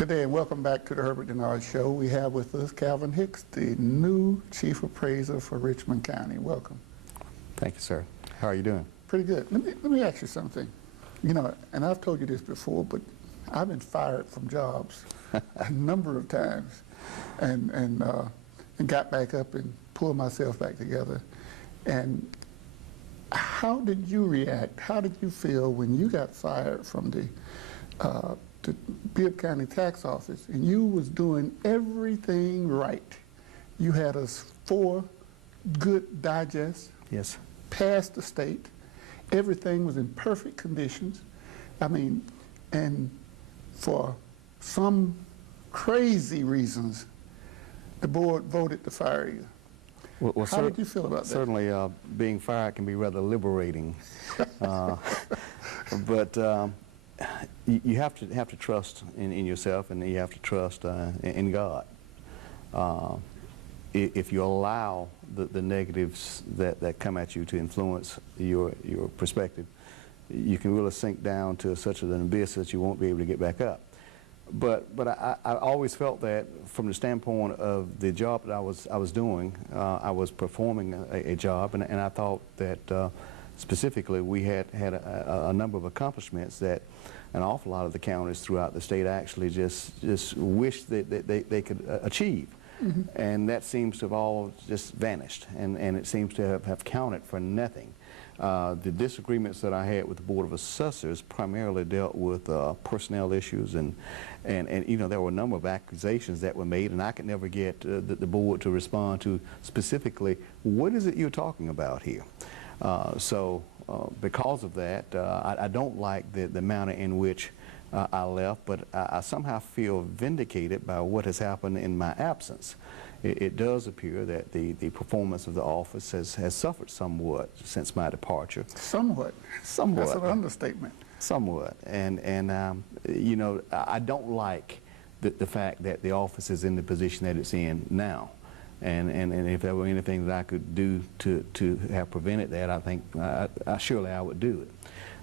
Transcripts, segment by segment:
Good day and welcome back to the Herbert Dennard Show. We have with us Calvin Hicks, the new Chief Appraiser for Richmond County. Welcome. Thank you, sir. How are you doing? Pretty good. Let me ask you something. You know, and I've told you this before, but I've been fired from jobs a number of times and got back up and pulled myself back together. And how did you react? How did you feel when you got fired from the Bibb County Tax Office and you was doing everything right? You had us 4 good digests. Yes. Passed the state. Everything was in perfect conditions. I mean, and for some crazy reasons, the board voted to fire you. Well, how did you feel about that? Certainly, being fired can be rather liberating, but you have to trust in yourself, and you have to trust in God. If you allow the negatives that come at you to influence your perspective, you can really sink down to such an abyss that you won't be able to get back up. But I always felt that from the standpoint of the job that I was doing, I was performing a job, and I thought that specifically we had a number of accomplishments that an awful lot of the counties throughout the state actually just wish that they could achieve. Mm-hmm. And that seems to have all just vanished, and it seems to have counted for nothing. The disagreements that I had with the Board of Assessors primarily dealt with personnel issues, and you know, there were a number of accusations that were made, and I could never get the board to respond to specifically, what is it you're talking about here? Because of that, I don't like the manner in which I left, but I somehow feel vindicated by what has happened in my absence. It does appear that the performance of the office has suffered somewhat since my departure. Somewhat? Somewhat. That's an understatement. Somewhat. And you know, I don't like the fact that the office is in the position that it's in now. And if there were anything that I could do to have prevented that, I think surely I would do it.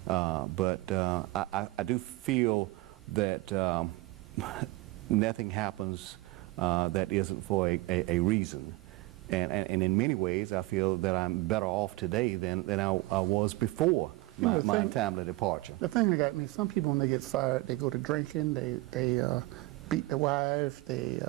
But I do feel that nothing happens that isn't for a reason. And in many ways, I feel that I'm better off today than I was before my timely departure. The thing that got me, some people when they get fired, they go to drinking, they beat their wives, they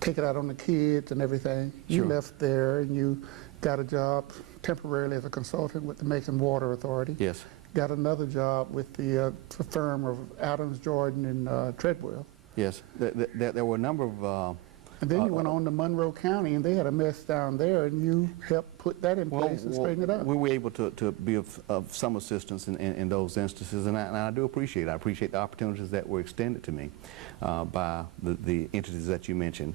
take it out on the kids and everything. Sure. You left there and you got a job temporarily as a consultant with the Macon Water Authority. Yes. Got another job with the firm of Adams, Jordan, and Treadwell. Yes. There were a number of... and then you went on to Monroe County, and they had a mess down there, and you helped put that in place and straighten it out. We were able to be of some assistance in those instances, and I do appreciate it. I appreciate the opportunities that were extended to me by the entities that you mentioned.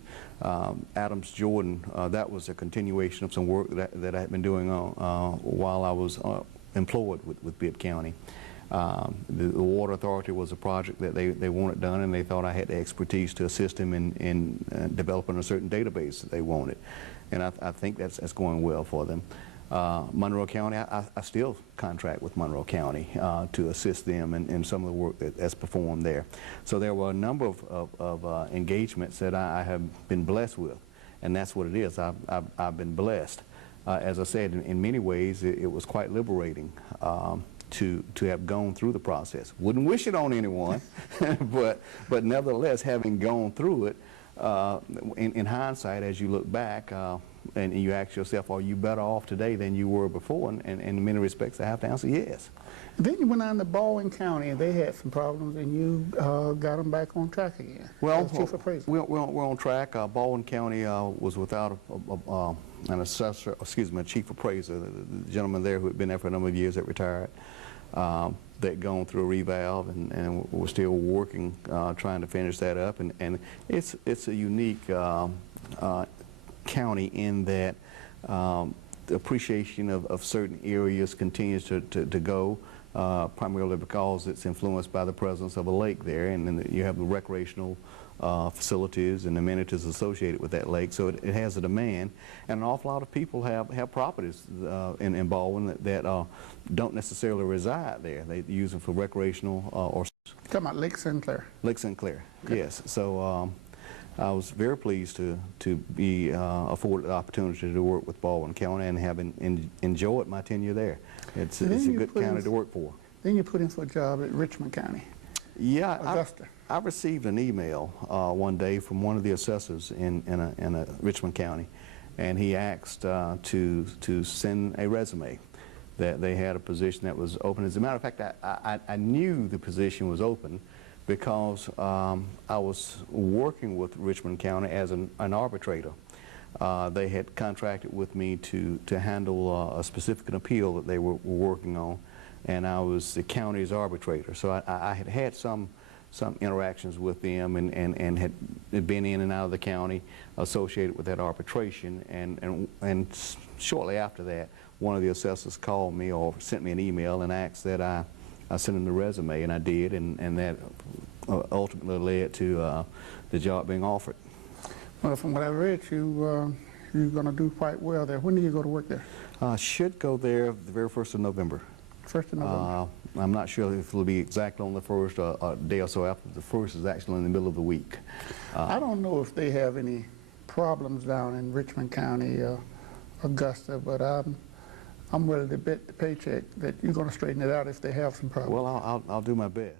Adams Jordan, that was a continuation of some work that I had been doing while I was employed with Bibb County. The Water Authority was a project that they wanted done, and they thought I had the expertise to assist them in developing a certain database that they wanted. And I think that's going well for them. Monroe County, I still contract with Monroe County to assist them in some of the work that's performed there. So there were a number of engagements that I have been blessed with, and that's what it is. I've been blessed. As I said, in many ways, it was quite liberating to have gone through the process. Wouldn't wish it on anyone, but nevertheless, having gone through it, in hindsight, as you look back and you ask yourself, are you better off today than you were before? And in many respects, I have to answer yes. Then you went on to Baldwin County, and they had some problems, and you got them back on track again. Well, Chief Appraiser. We're on track. Baldwin County was without an assessor, excuse me, a chief appraiser. The gentleman there who had been there for a number of years that retired. They'd gone through a revalve, and we're still working, trying to finish that up. And it's a unique county in that the appreciation of certain areas continues to go, primarily because it's influenced by the presence of a lake there, and then you have the recreational facilities and amenities associated with that lake, so it has a demand. And an awful lot of people have properties in Baldwin that don't necessarily reside there. They use them for recreational or Talking about Lake Sinclair. Lake Sinclair, Okay. yes. So I was very pleased to be afforded the opportunity to work with Baldwin County and have enjoyed my tenure there. It's a good county to work for. Then you put in for a job at Richmond County. Yeah, Augusta. I received an email one day from one of the assessors in Richmond County, and he asked to send a resume, that they had a position that was open. As a matter of fact, I knew the position was open because I was working with Richmond County as an arbitrator. They had contracted with me to handle a specific appeal that they were working on, and I was the county's arbitrator. So I had had some interactions with them and had been in and out of the county associated with that arbitration, and shortly after that, one of the assessors called me or sent me an email and asked that I sent him the resume, and I did, and that ultimately led to the job being offered. Well, from what I read, you're going to do quite well there. When do you go to work there? Should go there the very 1st of November. 1st of November? I'm not sure if it'll be exactly on the 1st or a day or so after. The 1st is actually in the middle of the week. I don't know if they have any problems down in Richmond County, Augusta, but I'm willing to bet the paycheck that you're going to straighten it out if they have some problems. Well, I'll do my best.